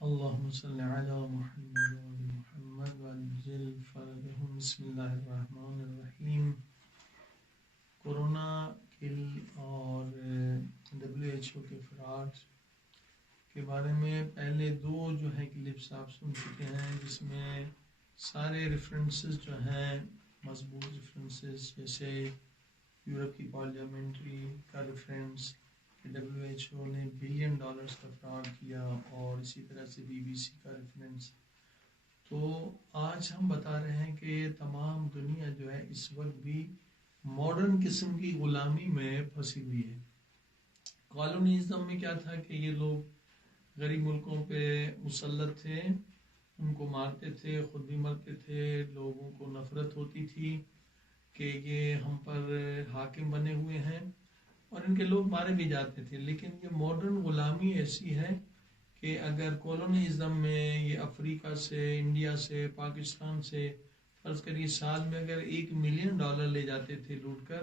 اللهم صل على محمد وعلى محمد وعجل فرجهم بسم اللہ الرحمن الرحیم۔ کورونا کل اور WHO کے افراد کے بارے میں پہلے دو جو ہے کلپس آپ سن چکے ہیں، جس میں سارے ریفرنسز جو ہیں مضبوط ریفرنسز، جیسے یورپ کی پارلیمنٹری کا ریفرنس کہ WHO نے $1 بلین کا فراڈ کیا، اور اسی طرح سے BBC کا ریفرنس۔ تو آج ہم بتا رہے ہیں کہ تمام دنیا جو ہے اس وقت بھی ماڈرن قسم کی غلامی میں پھنسی ہوئی ہے۔ کالونیزم میں کیا تھا کہ یہ لوگ غریب ملکوں پہ مسلط تھے، ان کو مارتے تھے، خود بھی مرتے تھے، لوگوں کو نفرت ہوتی تھی کہ یہ ہم پر حاکم بنے ہوئے ہیں، اور ان کے لوگ مارے بھی جاتے تھے۔ لیکن یہ ماڈرن غلامی ایسی ہے کہ اگر کالونیزم میں یہ افریقہ سے، انڈیا سے، پاکستان سے فرض کریے سال میں اگر $1 ملین لے جاتے تھے لوٹ کر،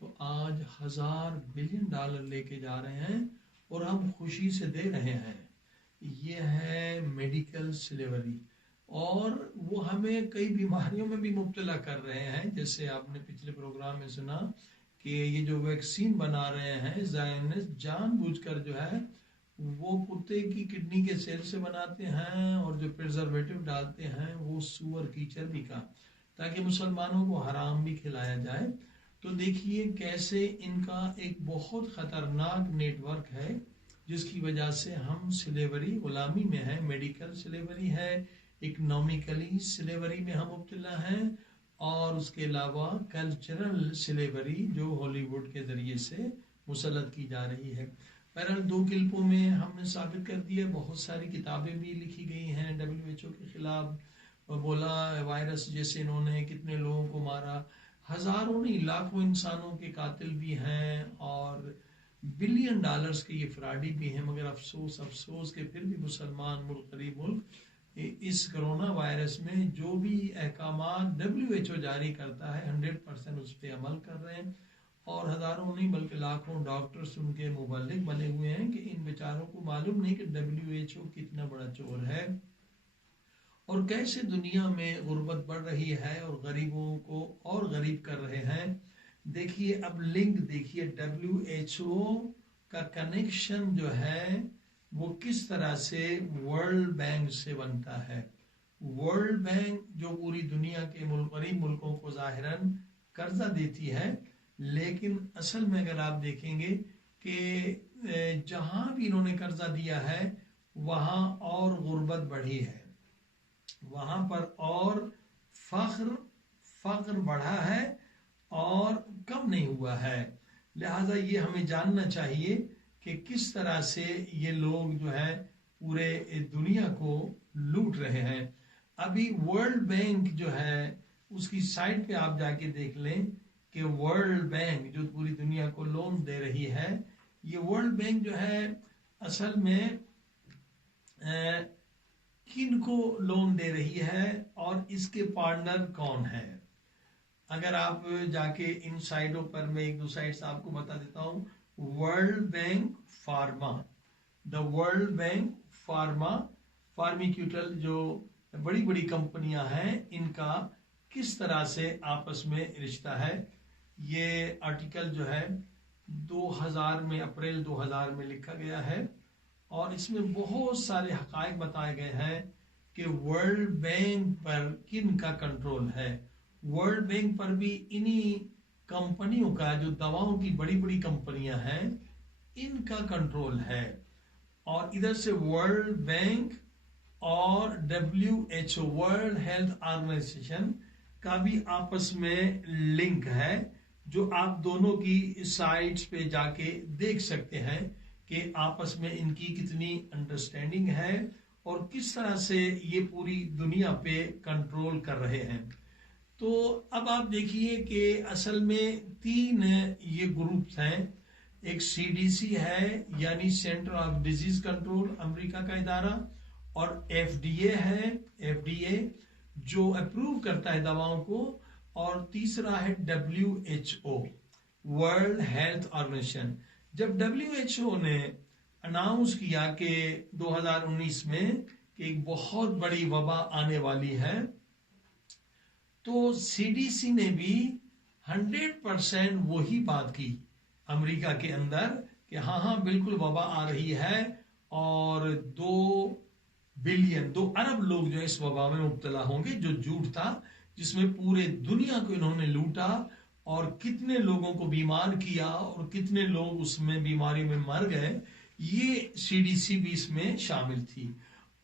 تو آج $1000 بلین لے کے جا رہے ہیں اور ہم خوشی سے دے رہے ہیں۔ یہ ہے میڈیکل سلیوری، اور وہ ہمیں کئی بیماریوں میں بھی مبتلا کر رہے ہیں۔ جیسے آپ نے پچھلے پروگرام میں سنا کہ یہ جو ویکسین بنا رہے ہیں زائنس، جان بوجھ کر جو ہے وہ کتے کی کڈنی کے سیل سے بناتے ہیں، اور جو پرزرویٹو ڈالتے ہیں وہ سور کی چربی کا، تاکہ مسلمانوں کو حرام بھی کھلایا جائے۔ تو دیکھیے کیسے ان کا ایک بہت خطرناک نیٹ ورک ہے، جس کی وجہ سے ہم سلیوری غلامی میں ہیں۔ میڈیکل سلیوری ہے، اکنامکلی سلیوری میں ہم مبتلا ہیں، اور اس کے علاوہ کلچرل سلیوری جو ہالی ووڈ کے ذریعے سے مسلط کی جا رہی ہے۔ بہرحال دو کلپوں میں ہم نے ثابت کر دیا، بہت ساری کتابیں بھی لکھی گئی ہیں WHO کے خلاف، بولا وائرس جیسے انہوں نے کتنے لوگوں کو مارا، ہزاروں نہیں لاکھوں انسانوں کے قاتل بھی ہیں، اور $1 بلین کے یہ فراڈی بھی ہیں۔ مگر افسوس کہ پھر بھی مسلمان ملک، غریب ملک، اس کرونا وائرس میں جو بھی احکامات WHO جاری کرتا ہے 100% اس پہ عمل کر رہے ہیں، اور ہزاروں نہیں بلکہ لاکھوں ڈاکٹرز ان کے مبلغ بنے ہوئے ہیں کہ ان بیچاروں کو معلوم نہیں کہ WHO کتنا بڑا چور ہے، اور کیسے دنیا میں غربت بڑھ رہی ہے اور غریبوں کو اور غریب کر رہے ہیں۔ دیکھیے اب لنک دیکھیے، WHO کا کنیکشن جو ہے وہ کس طرح سے ورلڈ بینک سے بنتا ہے۔ ورلڈ بینک جو پوری دنیا کے غریب ملکوں کو ظاہراً قرضہ دیتی ہے، لیکن اصل میں اگر آپ دیکھیں گے کہ جہاں بھی انہوں نے قرضہ دیا ہے وہاں اور غربت بڑھی ہے، وہاں پر اور فقر بڑھا ہے اور کم نہیں ہوا ہے۔ لہذا یہ ہمیں جاننا چاہیے کہ کس طرح سے یہ لوگ جو ہے پورے دنیا کو لوٹ رہے ہیں۔ ابھی ورلڈ بینک جو ہے اس کی سائٹ پہ آپ جا کے دیکھ لیں کہ ورلڈ بینک جو پوری دنیا کو لون دے رہی ہے، یہ ورلڈ بینک جو ہے اصل میں کن کو لون دے رہی ہے اور اس کے پارٹنر کون ہے۔ اگر آپ جا کے ان سائٹوں پر، میں ایک دو سائٹس آپ کو بتا دیتا ہوں۔ World bank pharma, the world bank pharma, pharmaceutical جو بڑی بڑی کمپنیاں ہیں، ان کا کس طرح سے آپس میں رشتہ ہے۔ یہ آرٹیکل جو ہے 2000 میں، اپریل 2000 میں لکھا گیا ہے، اور اس میں بہت سارے حقائق بتائے گئے ہیں کہ ورلڈ بینک پر کن کا کنٹرول ہے۔ ورلڈ بینک پر بھی انہی کمپنیوں کا، جو دواؤں کی بڑی بڑی کمپنیاں ہیں، ان کا کنٹرول ہے۔ اور ادھر سے ورلڈ بینک اور WHO ورلڈ ہیلتھ آرگنائزیشن کا بھی آپس میں لنک ہے، جو آپ دونوں کی سائٹس پہ جا کے دیکھ سکتے ہیں کہ آپس میں ان کی کتنی انڈرسٹینڈنگ ہے اور کس طرح سے یہ پوری دنیا پہ کنٹرول کر رہے ہیں۔ تو اب آپ دیکھیے کہ اصل میں 3 یہ گروپس ہیں۔ ایک CDC ہے، یعنی سینٹر آف ڈیزیز کنٹرول، امریکہ کا ادارہ، اور FDA ہے، FDA جو اپروو کرتا ہے دواؤں کو، اور تیسرا ہے WHO ورلڈ ہیلتھ آرگنائزیشن۔ جب WHO نے اناؤنس کیا کہ 2019 میں کہ ایک بہت بڑی وبا آنے والی ہے، تو CDC نے بھی 100% وہی بات کی امریکہ کے اندر کہ ہاں بالکل وبا آ رہی ہے، اور 2 ارب لوگ جو اس وبا میں مبتلا ہوں گے، جو جھوٹ تھا جس میں پورے دنیا کو انہوں نے لوٹا اور کتنے لوگوں کو بیمار کیا اور کتنے لوگ اس میں بیماری میں مر گئے، یہ CDC بھی اس میں شامل تھی۔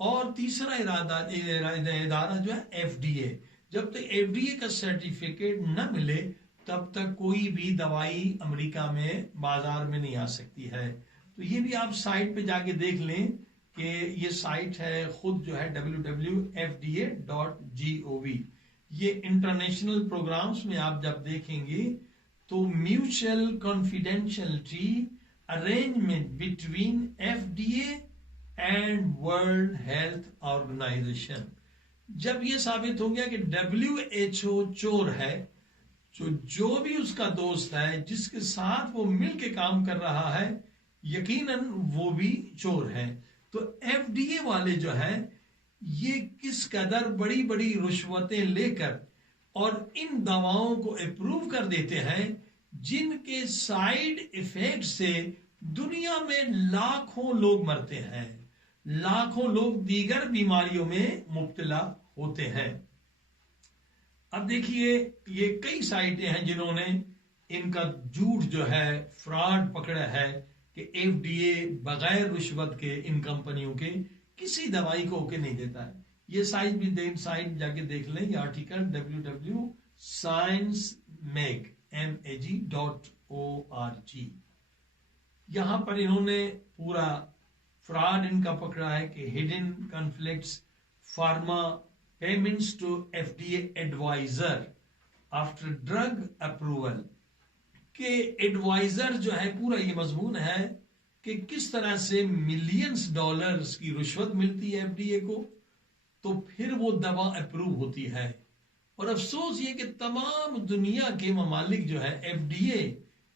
اور تیسرا ادارہ جو ہے FDA، جب تک FDA کا سرٹیفکیٹ نہ ملے تب تک کوئی بھی دوائی امریکہ میں بازار میں نہیں آ سکتی ہے۔ تو یہ بھی آپ سائٹ پہ جا کے دیکھ لیں کہ یہ سائٹ ہے خود جو ہے www.fda.gov۔ یہ انٹرنیشنل پروگرامز میں آپ جب دیکھیں گے تو mutual confidentiality arrangement between FDA and world health organisation, جب یہ ثابت ہو گیا کہ WHO چور ہے، جو بھی اس کا دوست ہے جس کے ساتھ وہ مل کے کام کر رہا ہے یقیناً وہ بھی چور ہے، تو FDA والے جو ہے یہ کس قدر بڑی بڑی رشوتیں لے کر اور ان دواؤں کو اپروو کر دیتے ہیں جن کے سائیڈ ایفیکٹ سے دنیا میں لاکھوں لوگ مرتے ہیں، لاکھوں لوگ دیگر بیماریوں میں مبتلا ہوتے ہیں۔ اب دیکھیے یہ کئی سائٹیں ہیں جنہوں نے ان کا جھوٹ جو ہے فراڈ پکڑا ہے کہ FDA بغیر رشوت کے ان کمپنیوں کے کسی دوائی کو اوکے نہیں دیتا ہے۔ یہ سائٹ بھی سائٹ جا کے دیکھ لیں، یہ آرٹیکل www.sciencemag.org، یہاں پر انہوں نے پورا فراڈ ان کا پکڑا ہے کہ hidden conflicts pharma payments to FDA adviser after drug approval, کہ ایڈوائزر جو ہے پورا یہ مضمون ہے کہ کس طرح سے ملینز ڈالرز کی رشوت ملتی ہے FDA کو تو پھر وہ دوا اپروو ہوتی ہے۔ اور افسوس یہ کہ تمام دنیا کے ممالک جو ہے FDA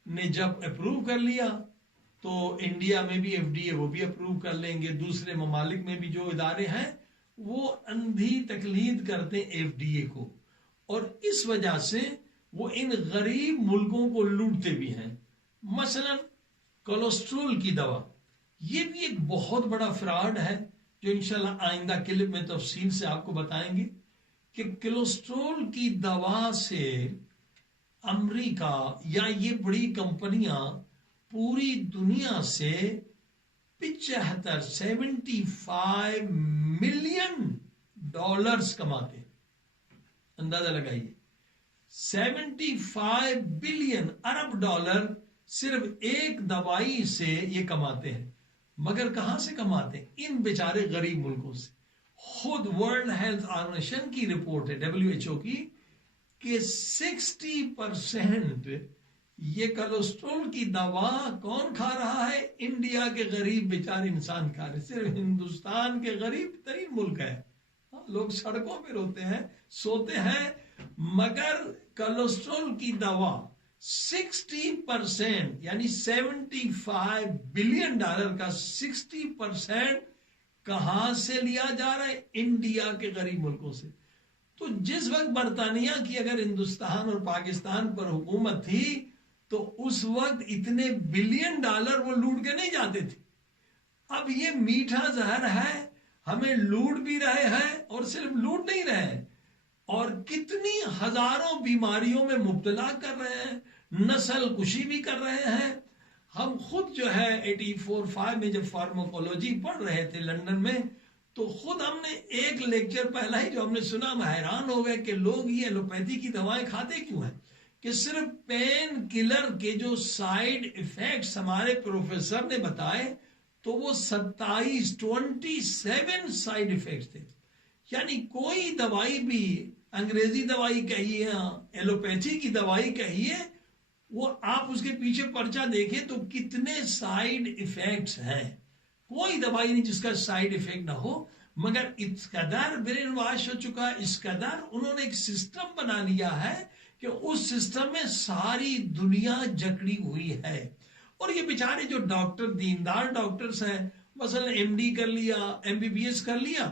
نے جب اپروو کر لیا تو انڈیا میں بھی FDA وہ بھی اپروو کر لیں گے، دوسرے ممالک میں بھی جو ادارے ہیں وہ اندھی تقلید کرتے FDA کو، اور اس وجہ سے وہ ان غریب ملکوں کو لوٹتے بھی ہیں۔ مثلا کولیسٹرول کی دوا، یہ بھی ایک بہت بڑا فراڈ ہے جو انشاءاللہ آئندہ کلپ میں تفصیل سے آپ کو بتائیں گے کہ کولیسٹرول کی دوا سے امریکہ یا یہ بڑی کمپنیاں پوری دنیا سے 75 ملین ڈالرز کماتے ہیں۔ اندازہ لگائیے 75 بلین ارب ڈالر صرف ایک دوائی سے یہ کماتے ہیں، مگر کہاں سے کماتے ہیں؟ ان بیچارے غریب ملکوں سے۔ خود ورلڈ ہیلتھ آرگنائزیشن کی رپورٹ ہے WHO کی کہ 60% یہ کولیسٹرول کی دوا کون کھا رہا ہے؟ انڈیا کے غریب بیچارے انسان کھا رہے، صرف ہندوستان کے غریب ترین ملک ہے، لوگ سڑکوں پہ روتے ہیں، سوتے ہیں، مگر کولیسٹرول کی دوا 60% یعنی 75 بلین ڈالر کا 60% کہاں سے لیا جا رہا ہے؟ انڈیا کے غریب ملکوں سے۔ تو جس وقت برطانیہ کی اگر ہندوستان اور پاکستان پر حکومت تھی تو اس وقت اتنے بلین ڈالر وہ لوٹ کے نہیں جاتے تھے۔ اب یہ میٹھا زہر ہے، ہمیں لوٹ بھی رہے ہیں اور صرف لوٹ نہیں رہے اور کتنی ہزاروں بیماریوں میں مبتلا کر رہے ہیں، نسل کشی بھی کر رہے ہیں۔ ہم خود جو ہے 84-85 میں جب فارماکولوجی پڑھ رہے تھے لندن میں تو خود ہم نے ایک لیکچر پہلا ہی جو ہم نے سنا ہم حیران ہو گئے کہ لوگ یہ ایلوپیتھی کی دوائیں کھاتے کیوں ہیں، کہ صرف پین کلر کے جو سائیڈ ایفیکٹس ہمارے پروفیسر نے بتائے تو وہ 27 سائیڈ ایفیکٹس تھے۔ یعنی کوئی دوائی بھی، انگریزی دوائی کہیے، ایلوپیتھی کی دوائی کہیے، وہ آپ اس کے پیچھے پرچہ دیکھیں تو کتنے سائیڈ ایفیکٹس ہیں۔ کوئی دوائی نہیں جس کا سائیڈ ایفیکٹ نہ ہو، مگر اس قدر برین واش ہو چکا ہے، اس قدر انہوں نے ایک سسٹم بنا لیا ہے کہ اس سسٹم میں ساری دنیا جکڑی ہوئی ہے۔ اور یہ بیچارے جو ڈاکٹر دیندار ڈاکٹرز ہیں، مثلا ایم ڈی کر لیا، ایم بی بی ایس کر لیا،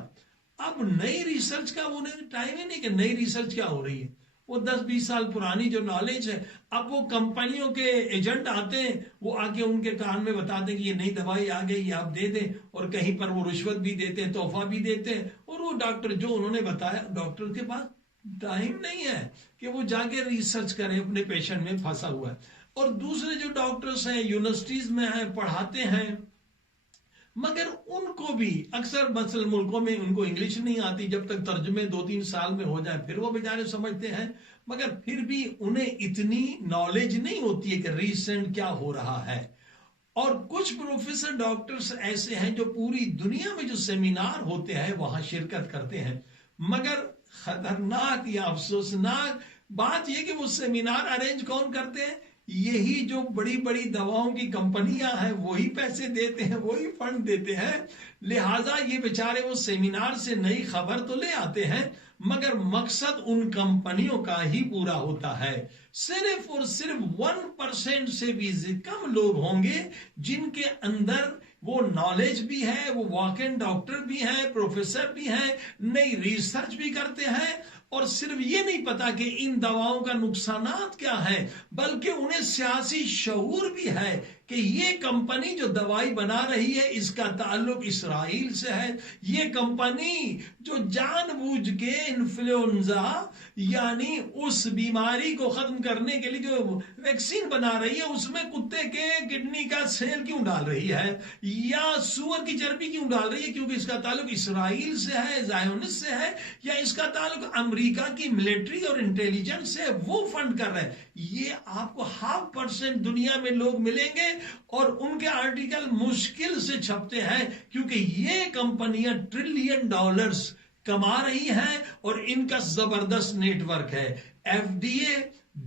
اب نئی ریسرچ کا انہیں ٹائم ہی نہیں کہ نئی ریسرچ کیا ہو رہی ہے. وہ 10-20 سال پرانی جو نالج ہے، اب وہ کمپنیوں کے ایجنٹ آتے ہیں، وہ آ کے ان کے کان میں بتاتے ہیں کہ یہ نئی دوائی آ گئی، یہ آپ دے دیں، اور کہیں پر وہ رشوت بھی دیتے ہیں، تحفہ بھی دیتے ہیں، اور وہ ڈاکٹر جو انہوں نے بتایا، ڈاکٹر کے پاس ٹائم نہیں ہے کہ وہ جا کے ریسرچ کریں، اپنے پیشنٹ میں پھنسا ہوا ہے. اور دوسرے جو ڈاکٹرز ہیں یونیورسٹیز میں ہیں، پڑھاتے ہیں، مگر ان کو بھی اکثر مثلا ملکوں میں ان کو انگلش نہیں آتی، جب تک ترجمے 2-3 سال میں ہو جائے پھر وہ بیچارے سمجھتے ہیں، مگر پھر بھی انہیں اتنی نالج نہیں ہوتی ہے کہ ریسنٹ کیا ہو رہا ہے. اور کچھ پروفیسر ڈاکٹرز ایسے ہیں جو پوری دنیا میں جو سیمینار ہوتے ہیں وہاں شرکت کرتے ہیں، مگر خطرناک یا افسوسناک بات یہ کہ وہ سیمینار ارینج کون کرتے ہیں؟ یہی جو بڑی بڑی دواؤں کی کمپنیاں ہیں وہی پیسے دیتے ہیں، وہی فنڈ دیتے ہیں. لہٰذا یہ بیچارے وہ سیمینار سے نئی خبر تو لے آتے ہیں، مگر مقصد ان کمپنیوں کا ہی پورا ہوتا ہے. صرف اور صرف 1% سے بھی کم لوگ ہوں گے جن کے اندر وہ نالج بھی ہے، وہ واقع ڈاکٹر بھی ہیں، پروفیسر بھی ہیں، نئی ریسرچ بھی کرتے ہیں، اور صرف یہ نہیں پتا کہ ان دواؤں کا نقصانات کیا ہے، بلکہ انہیں سیاسی شعور بھی ہے کہ یہ کمپنی جو دوائی بنا رہی ہے اس کا تعلق اسرائیل سے ہے، یہ کمپنی جو جان بوجھ کے انفلوئنزا یعنی اس بیماری کو ختم کرنے کے لیے جو ویکسین بنا رہی ہے اس میں کتے کے کڈنی کا سیل کیوں ڈال رہی ہے یا سور کی چربی کیوں ڈال رہی ہے، کیونکہ اس کا تعلق اسرائیل سے ہے، زائونسٹ سے ہے، یا اس کا تعلق امریکہ کی ملٹری اور انٹیلیجنس سے، وہ فنڈ کر رہے ہیں. یہ آپ کو 0.5% دنیا میں لوگ ملیں گے اور ان کے آرٹیکل مشکل سے چھپتے ہیں، کیونکہ یہ کمپنیاں $1 ٹریلین کما رہی ہیں اور ان کا زبردست نیٹ ورک ہے. FDA،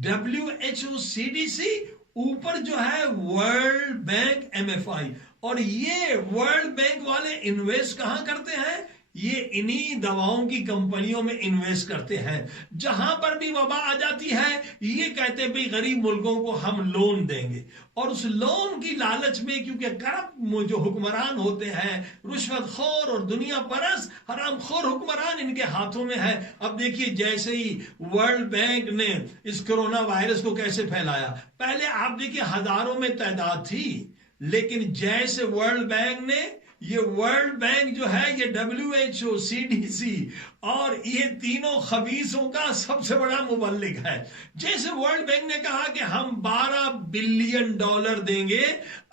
WHO، CDC، اوپر جو ہے ورلڈ بینک، MFI، اور یہ ورلڈ بینک والے انویسٹ کہاں کرتے ہیں؟ یہ انہی دواؤں کی کمپنیوں میں انویسٹ کرتے ہیں. جہاں پر بھی وبا آ جاتی ہے یہ کہتے ہیں غریب ملکوں کو ہم لون دیں گے، اور اس لون کی لالچ میں کیونکہ کرپٹ جو حکمران ہوتے ہیں، رشوت خور اور دنیا پرست حرام خور حکمران ان کے ہاتھوں میں ہے. اب دیکھیے جیسے ہی ورلڈ بینک نے اس کرونا وائرس کو کیسے پھیلایا، پہلے آپ دیکھیے ہزاروں میں تعداد تھی، لیکن جیسے ورلڈ بینک نے، یہ ورلڈ بینک جو ہے یہ WHO، CDC اور یہ تینوں خبیثوں کا سب سے بڑا مبلغ ہے. جیسے ورلڈ بینک نے کہا کہ ہم $12 بلین دیں گے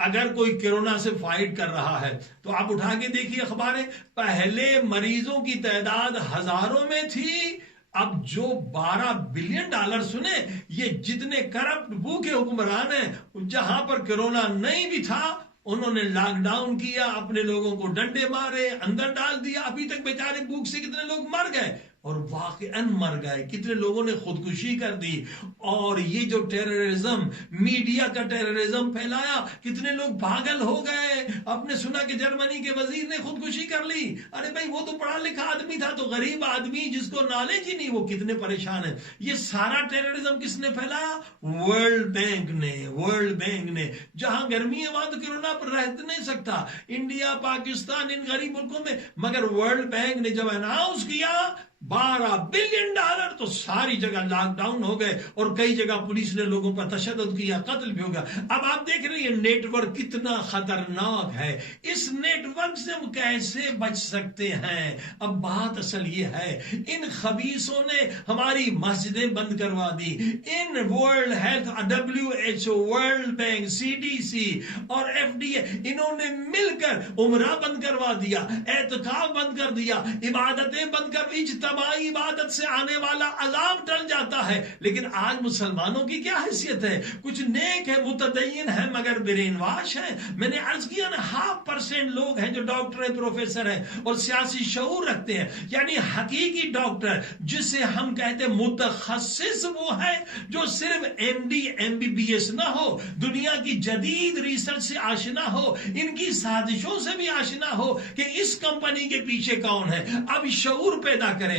اگر کوئی کورونا سے فائٹ کر رہا ہے، تو آپ اٹھا کے دیکھیے اخباریں، پہلے مریضوں کی تعداد ہزاروں میں تھی، اب جو $12 بلین سنے، یہ جتنے کرپٹ بھوکے حکمران ہیں جہاں پر کورونا نہیں بھی تھا انہوں نے لاک ڈاؤن کیا، اپنے لوگوں کو ڈنڈے مارے، اندر ڈال دیا. ابھی تک بیچارے بھوک سے کتنے لوگ مر گئے، اور واقعاً مر گئے، کتنے لوگوں نے خودکشی کر دی. اور یہ جو ٹیررزم، میڈیا کا ٹیررزم پھیلایا، کتنے لوگ پاگل ہو گئے. آپ نے سنا کہ جرمنی کے وزیر نے خودکشی کر لی. ارے بھائی وہ تو پڑھا لکھا آدمی تھا، تو غریب آدمی جس کو نالج ہی نہیں وہ کتنے پریشان ہے. یہ سارا ٹیررزم کس نے پھیلایا؟ ورلڈ بینک نے. ورلڈ بینک نے جہاں گرمی ہے وہاں تو کورونا پر رہ نہیں سکتا، انڈیا، پاکستان، ان غریب ملکوں میں، مگر ورلڈ بینک نے جب اناؤنس کیا $12 بلین تو ساری جگہ لاک ڈاؤن ہو گئے، اور کئی جگہ پولیس نے لوگوں پر تشدد کیا، قتل بھی ہو گیا. اب آپ دیکھ رہے ہیں یہ نیٹ ورک کتنا خطرناک ہے. اس نیٹ ورک سے ہم کیسے بچ سکتے ہیں؟ اب بات اصل یہ ہے، ان خبیثوں نے ہماری مسجدیں بند کروا دی. ان world health, WHO، world bank, CDC اور FDA، انہوں نے مل کر عمرہ بند کروا دیا، اعتکاف بند کر دیا، عبادتیں بند کر دی. اجتماعی عبادت سے آنے والا عذاب ٹل جاتا ہے. لیکن آج مسلمانوں کی کیا حیثیت ہے؟ کچھ نیک ہے، متدین ہے، مگر برین واش ہے. میں نے عرض کیا نا 0.5% لوگ ہیں جو ڈاکٹر ہیں، پروفیسر ہیں اور سیاسی شعور رکھتے ہیں. یعنی حقیقی ڈاکٹر جسے ہم کہتے ہیں متخصص، وہ ہے جو صرف MD MBBS نہ ہو، دنیا کی جدید ریسرچ سے آشنا ہو، ان کی سازشوں سے بھی آشنا ہو کہ اس کمپنی کے پیچھے کون ہے. اب شعور پیدا کریں.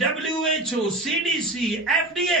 WHO, CDC, FDA,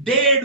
1.5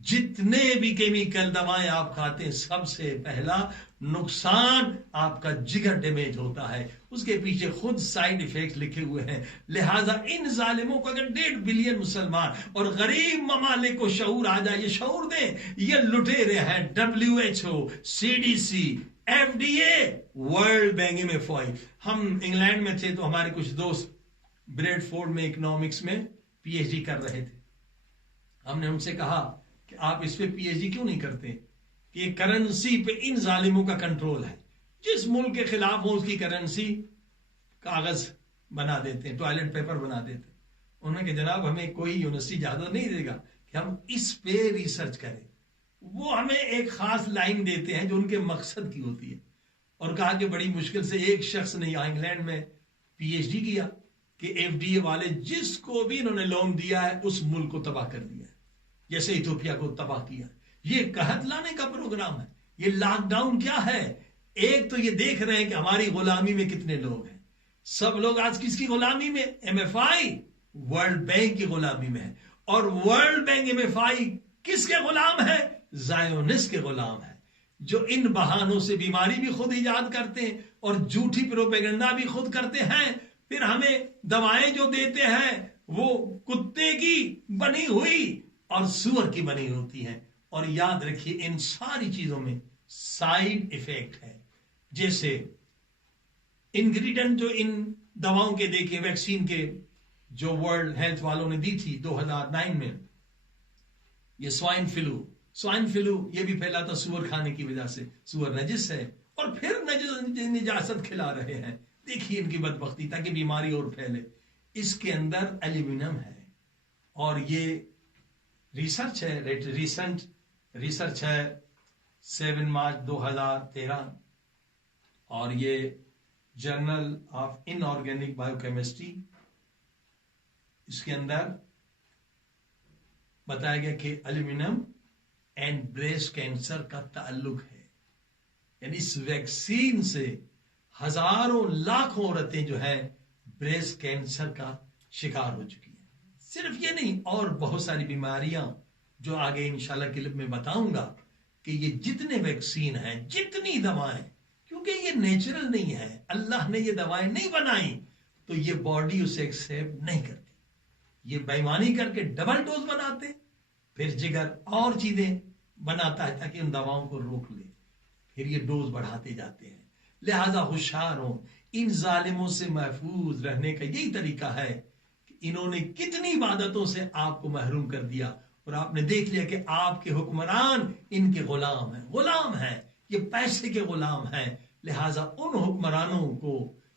جتنے بھی کیمیکل دوائیں آپ کھاتے ہیں سب سے پہلا نقصان آپ کا جگر ڈیمیج ہوتا ہے، اس کے پیچھے خود سائیڈ ایفیکٹ لکھے ہوئے ہیں. لہٰذا ان ظالموں کو اگر 1.5 بلین مسلمان اور غریب ممالک کو شعور آ جائے، یہ شعور دیں یہ لٹیرے ہیں. WHO، CDC، FDA، world bank میں فوائد. ہم انگلینڈ میں تھے تو ہمارے کچھ دوست بریڈ فورڈ میں اکنامکس میں PhD کر رہے تھے. ہم نے ان سے کہا کہ آپ اس پہ PhD کیوں نہیں کرتے کہ کرنسی پہ ان ظالموں کا کنٹرول ہے. جس ملک کے خلاف ہو اس کی کرنسی کاغذ بنا دیتے ہیں، ٹوائلٹ پیپر بنا دیتے ہیں. انہوں نے کہ جناب ہمیں کوئی یونیورسٹی اجازت نہیں دے گا کہ ہم اس پہ ریسرچ کریں. وہ ہمیں ایک خاص لائن دیتے ہیں جو ان کے مقصد کی ہوتی ہے. اور کہا کہ بڑی مشکل سے ایک شخص نے یہاں انگلینڈ میں PhD کیا کہ FDA والے جس کو بھی انہوں نے لون دیا ہے اس ملک کو تباہ کر دیا ہے، جیسے ایتھوپیا کو تباہ کیا. یہ قحط لانے کا پروگرام ہے. یہ لاک ڈاؤن کیا ہے؟ ایک تو یہ دیکھ رہے ہیں کہ ہماری غلامی میں کتنے لوگ ہیں. سب لوگ آج کس کی غلامی میں؟ MFI ورلڈ بینک کی غلامی میں ہے. اور ورلڈ بینک MFI کس کے غلام ہے؟ زائونسٹ کے غلام ہے، جو ان بہانوں سے بیماری بھی خود ایجاد کرتے ہیں اور جھوٹی پروپیگنڈا بھی خود کرتے ہیں. پھر ہمیں دوائیں جو دیتے ہیں وہ کتے کی بنی ہوئی اور سور کی بنی ہوتی ہیں. اور یاد رکھیے ان ساری چیزوں میں سائیڈ ایفیکٹ ہے. جیسے انگریڈینٹ جو ان دواؤں کے دیکھیں، ویکسین کے جو ورلڈ ہیلتھ والوں نے دی تھی 2009 میں، یہ سوائن فلو یہ بھی پھیلا تھا سور کھانے کی وجہ سے. سور نجس ہے اور پھر نجاست کھلا رہے ہیں. دیکھیے ان کی بدبختی تاکہ بیماری اور پھیلے. اس کے اندر ایلومینیم ہے اور یہ ریسرچ ہے، ریسنٹ ریسرچ ہے 7 مارچ 2013 اور یہ journal of inorganic biochemistry. اس کے اندر بتایا گیا کہ ایلومینیم اینڈ بریسٹ کینسر کا تعلق ہے. یعنی اس ویکسین سے ہزاروں لاکھوں عورتیں جو ہے بریسٹ کینسر کا شکار ہو چکی ہیں. صرف یہ نہیں، اور بہت ساری بیماریاں جو آگے انشاءاللہ کلپ میں بتاؤں گا کہ یہ جتنے ویکسین ہیں، جتنی دوائیں، کیونکہ یہ نیچرل نہیں ہے، اللہ نے یہ دوائیں نہیں بنائی تو یہ باڈی اسے ایکسیپٹ نہیں کرتی. یہ بےایمانی کر کے ڈبل ڈوز بناتے، پھر جگر اور چیزیں بناتا ہے تاکہ ان دواؤں کو روک لے، پھر یہ ڈوز بڑھاتے جاتے ہیں. لہذا ہوشیار ہوں، ان ظالموں سے محفوظ رہنے کا یہی طریقہ ہے کہ انہوں نے کتنی عبادتوں سے آپ کو محروم کر دیا اور آپ نے دیکھ لیا کہ آپ کے حکمران ان کے غلام ہیں، یہ پیسے کے غلام ہیں. لہذا ان حکمرانوں کو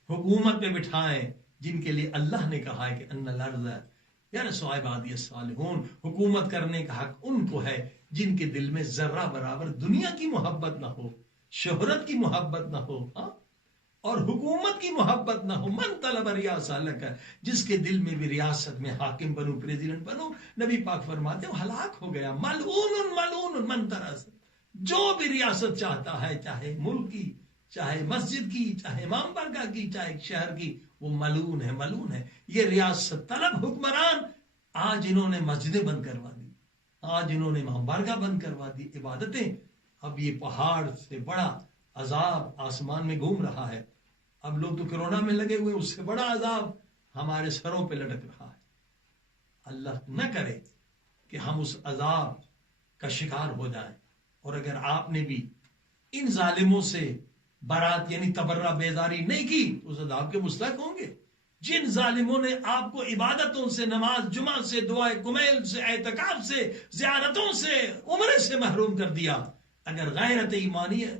حکومت پہ بٹھائیں جن کے لیے اللہ نے کہا ہے کہ ان الارض یرثها عبادی الصالحون. حکومت کرنے کا حق ان کو ہے جن کے دل میں ذرہ برابر دنیا کی محبت نہ ہو، شہرت کی محبت نہ ہو، اور حکومت کی محبت نہ ہو. من طلب ریاسہ لک، جس کے دل میں بھی ریاست میں حاکم بنو، پریزیڈنٹ بنو، نبی پاک فرماتے ہیں ہلاک ہو گیا. ملعون من طرس، جو بھی ریاست چاہتا ہے، چاہے ملک کی، چاہے مسجد کی، چاہے امام بارگاہ کی، چاہے شہر کی، وہ ملعون ہے. یہ ریاست طلب حکمران آج انہوں نے مسجدیں بند کروا دی، آج انہوں نے امام بارگاہ بند کروا دی، عبادتیں. اب یہ پہاڑ سے بڑا عذاب آسمان میں گھوم رہا ہے. اب لوگ تو کرونا میں لگے ہوئے، اس سے بڑا عذاب ہمارے سروں پہ لٹک رہا ہے. اللہ نہ کرے کہ ہم اس عذاب کا شکار ہو جائیں. اور اگر آپ نے بھی ان ظالموں سے برات یعنی تبرہ بیزاری نہیں کی تو اس عذاب کے مستحق ہوں گے. جن ظالموں نے آپ کو عبادتوں سے، نماز جمعہ سے، دعائے کمیل سے، اعتکاف سے، زیارتوں سے، عمرے سے محروم کر دیا، اگر غیرت ایمانی ہے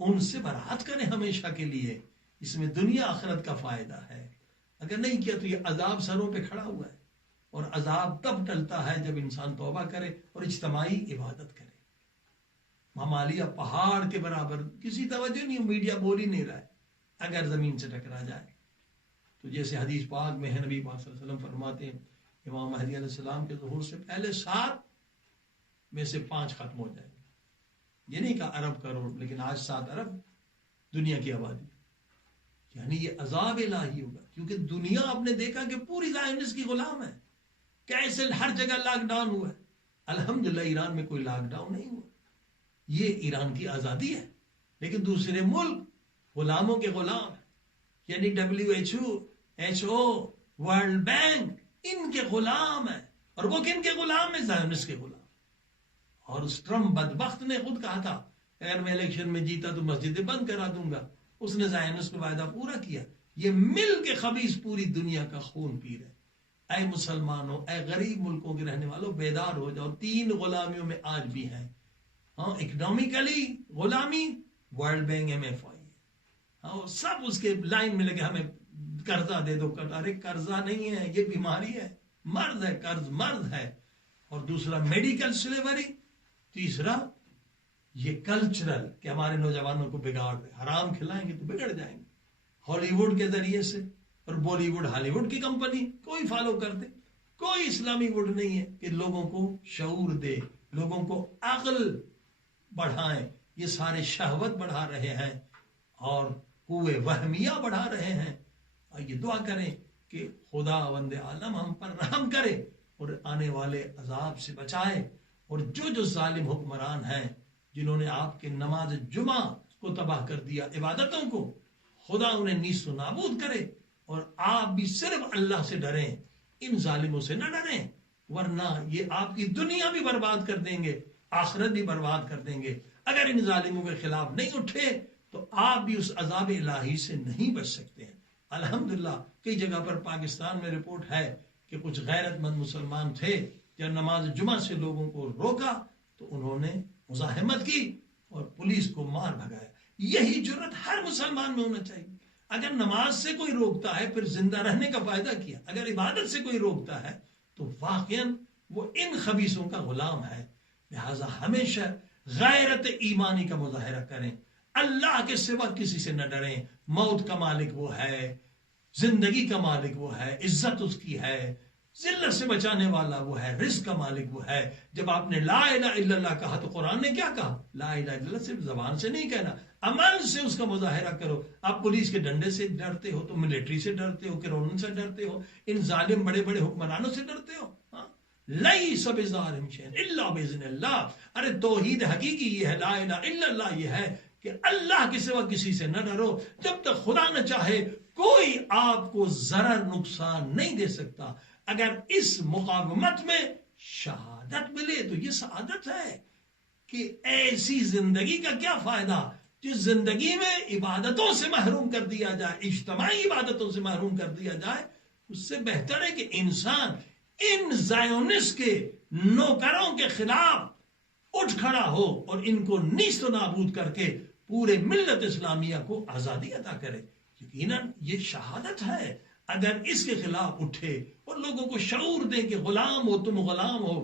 ان سے برات کریں ہمیشہ کے لیے. اس میں دنیا آخرت کا فائدہ ہے. اگر نہیں کیا تو یہ عذاب سروں پہ کھڑا ہوا ہے. اور عذاب تب ٹلتا ہے جب انسان توبہ کرے اور اجتماعی عبادت کرے. ممالیہ پہاڑ کے برابر، کسی توجہ نہیں، میڈیا بول ہی نہیں رہا ہے. اگر زمین سے ٹکرا جائے تو جیسے حدیث پاک میں ہے، نبی پاک صلی اللہ علیہ وسلم فرماتے ہیں امام مہدی علیہ السلام کے ظہور سے پہلے 7 میں سے 5 ختم ہو جائیں گے. یہ نہیں کہا ارب کروڑ، لیکن آج 7 ارب دنیا کی آبادی. یعنی یہ عذاب الہی ہوگا، کیونکہ دنیا آپ نے دیکھا کہ پوری زائونسٹ کی غلام ہے. کیسے ہر جگہ لاک ڈاؤن ہوا ہے. الحمدللہ ایران میں کوئی لاک ڈاؤن نہیں ہوا، یہ ایران کی آزادی ہے، لیکن دوسرے ملک غلاموں کے غلام ہیں، یعنی WHO ورلڈ بینک ان کے غلام ہیں، اور وہ کن کے غلام ہیں؟ زائونسٹ کے غلام۔ اور اس ٹرمپ بدبخت نے خود کہا تھا اگر میں الیکشن میں جیتا تو مسجدیں بند کرا دوں گا، اس نے زائونسٹ کا وعدہ پورا کیا۔ یہ مل کے خبیث پوری دنیا کا خون پی رہے۔ اے مسلمانوں، اے غریب ملکوں کے رہنے والوں، بیدار ہو جاؤ۔ 3 غلامیوں میں آج بھی ہیں، ہاں، اکنامکلی غلامی، ورلڈ بینک MFI، ہاں، سب اس کے لائن میں لگے ہمیں قرضہ دے دو۔ ارے قرضہ نہیں ہے، یہ بیماری ہے، مرض ہے، قرض مرض ہے۔ اور دوسرا میڈیکل سلیوری، تیسرا یہ کلچرل کہ ہمارے نوجوانوں کو بگاڑ دے، حرام کھلائیں گے تو بگڑ جائیں گے، ہالی ووڈ کے ذریعے سے، اور بالی ووڈ ہالی ووڈ کی کمپنی کوئی فالو کرتے، کوئی اسلامی ووڈ نہیں ہے کہ لوگوں کو شعور دے، لوگوں کو عقل بڑھائیں۔ یہ سارے شہوت بڑھا رہے ہیں اور قوے وہمیہ بڑھا رہے ہیں۔ اور یہ دعا کریں کہ خدا وند عالم ہم پر رحم کرے اور آنے والے عذاب سے بچائے، اور جو ظالم حکمران ہیں جنہوں نے آپ کے نماز جمعہ کو تباہ کر دیا، عبادتوں کو، خدا انہیں نیست و نابود کرے۔ اور آپ بھی صرف اللہ سے ڈریں، ان ظالموں سے نہ ڈریں، ورنہ یہ آپ کی دنیا بھی برباد کر دیں گے، آخرت بھی برباد کر دیں گے۔ اگر ان ظالموں کے خلاف نہیں اٹھے تو آپ بھی اس عذاب الہی سے نہیں بچ سکتے ہیں۔ الحمدللہ کئی جگہ پر پاکستان میں رپورٹ ہے کہ کچھ غیرت مند مسلمان تھے، جب نماز جمعہ سے لوگوں کو روکا تو انہوں نے مزاحمت کی اور پولیس کو مار بھگایا۔ یہی جرت ہر مسلمان میں ہونا چاہیے۔ اگر نماز سے کوئی روکتا ہے پھر زندہ رہنے کا فائدہ کیا؟ اگر عبادت سے کوئی روکتا ہے تو واقعاً وہ ان خبیثوں کا غلام ہے۔ لہذا ہمیشہ غیرت ایمانی کا مظاہرہ کریں، اللہ کے سوا کسی سے نہ ڈریں۔ موت کا مالک وہ ہے، زندگی کا مالک وہ ہے، عزت اس کی ہے، ذلت سے بچانے والا وہ ہے، رزق کا مالک وہ ہے۔ جب آپ نے لا الہ الا اللہ کہا تو قرآن نے کیا کہا؟ لا الہ الا اللہ صرف زبان سے نہیں کہنا، عمل سے اس کا مظاہرہ کرو۔ آپ پولیس کے ڈنڈے سے ڈرتے ہو تو ملٹری سے ڈرتے ہو، قانون سے ڈرتے ہو، ان ظالم بڑے بڑے حکمرانوں سے ڈرتے ہو۔ لیس بظالم شیئا الا باذن اللہ۔ ارے توحید حقیقی یہ ہے، لا الہ الا اللہ یہ ہے کہ اللہ کے سوا کسی سے نہ ڈرو۔ جب تک خدا نہ چاہے کوئی آپ کو ضرر نقصان نہیں دے سکتا۔ اگر اس مقاومت میں شہادت ملے تو یہ سعادت ہے کہ ایسی زندگی کا کیا فائدہ جس زندگی میں عبادتوں سے محروم کر دیا جائے، اجتماعی عبادتوں سے محروم کر دیا جائے۔ اس سے بہتر ہے کہ انسان ان زائونسٹ کے نوکروں کے خلاف اٹھ کھڑا ہو اور ان کو نیست و نابود کر کے پورے ملت اسلامیہ کو آزادی عطا کرے۔ یقیناً یہ شہادت ہے اگر اس کے خلاف اٹھے اور لوگوں کو شعور دیں کہ غلام ہو، تم غلام ہو،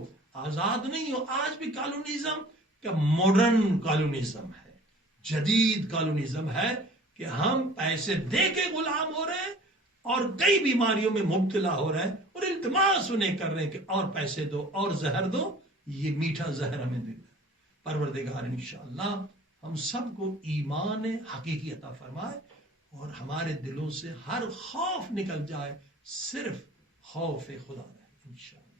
آزاد نہیں ہو۔ آج بھی کالونیزم کا ماڈرن کالونیزم ہے، جدید کالونیزم ہے کہ ہم پیسے دے کے غلام ہو رہے ہیں اور کئی بیماریوں میں مبتلا ہو رہے ہیں، اور التماس انہیں کر رہے ہیں کہ اور پیسے دو اور زہر دو، یہ میٹھا زہر ہمیں دے۔ پروردگار انشاءاللہ ہم سب کو ایمان حقیقی عطا فرمائے اور ہمارے دلوں سے ہر خوف نکل جائے، صرف خوف خدا رہے انشاءاللہ۔